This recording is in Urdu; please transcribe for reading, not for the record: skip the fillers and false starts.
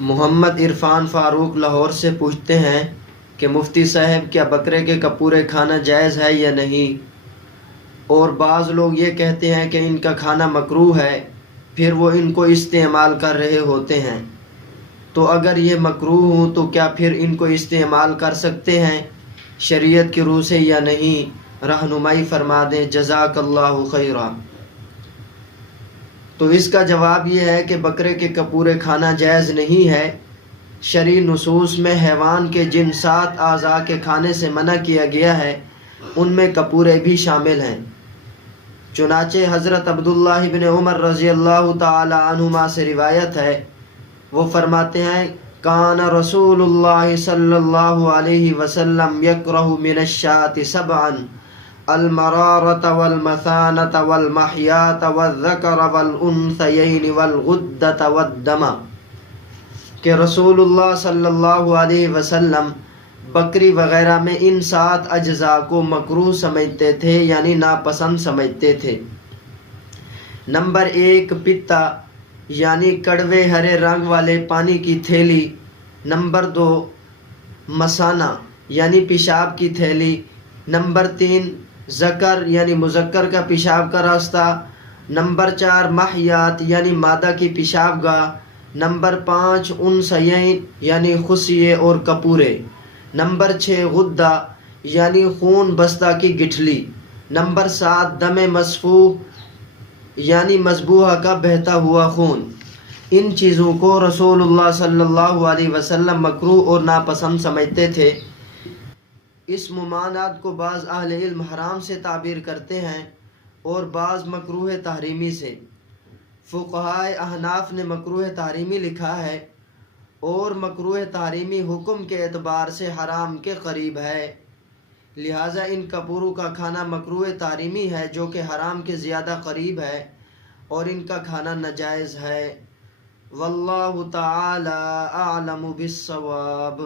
محمد عرفان فاروق لاہور سے پوچھتے ہیں کہ مفتی صاحب کیا بکرے کے کپورے کھانا جائز ہے یا نہیں؟ اور بعض لوگ یہ کہتے ہیں کہ ان کا کھانا مکروہ ہے، پھر وہ ان کو استعمال کر رہے ہوتے ہیں، تو اگر یہ مکروہ ہوں تو کیا پھر ان کو استعمال کر سکتے ہیں شریعت کی روح سے یا نہیں؟ رہنمائی فرما دیں، جزاک اللہ خیرا۔ تو اس کا جواب یہ ہے کہ بکرے کے کپورے کھانا جائز نہیں ہے۔ شرعی نصوص میں حیوان کے جن 7 اعضاء کے کھانے سے منع کیا گیا ہے ان میں کپورے بھی شامل ہیں۔ چنانچہ حضرت عبداللہ بن عمر رضی اللہ تعالی عنہما سے روایت ہے، وہ فرماتے ہیں کان رسول اللہ صلی اللہ علیہ وسلم یکرہ من الشاة 7 المرارۃ والمثانۃ والمحیاۃ والذکر والانثیین والغدۃ والدم، کہ رسول اللہ صلی اللہ علیہ وسلم بکری وغیرہ میں ان 7 اجزاء کو مکروہ سمجھتے تھے، یعنی ناپسند سمجھتے تھے۔ نمبر 1 پتا، یعنی کڑوے ہرے رنگ والے پانی کی تھیلی۔ نمبر 2 مثانہ، یعنی پیشاب کی تھیلی۔ نمبر 3 ذکر، یعنی مذکر کا پیشاب کا راستہ۔ نمبر 4 محیات، یعنی مادہ کی پیشاب گاہ۔ نمبر 5 انثیین، یعنی خصیے اور کپورے۔ نمبر 6 غدہ، یعنی خون بستہ کی گٹھلی۔ نمبر 7 دم مسفوح، یعنی مذبوحہ کا بہتا ہوا خون۔ ان چیزوں کو رسول اللہ صلی اللہ علیہ وسلم مکروہ اور ناپسند سمجھتے تھے۔ اس ممانعت کو بعض اہل علم حرام سے تعبیر کرتے ہیں اور بعض مکروہ تحریمی سے۔ فقہائے احناف نے مکروہ تحریمی لکھا ہے، اور مکروہ تحریمی حکم کے اعتبار سے حرام کے قریب ہے، لہٰذا ان کپوروں کا کھانا مکروہ تحریمی ہے جو کہ حرام کے زیادہ قریب ہے، اور ان کا کھانا ناجائز ہے۔ واللہ تعالی اعلم بالصواب۔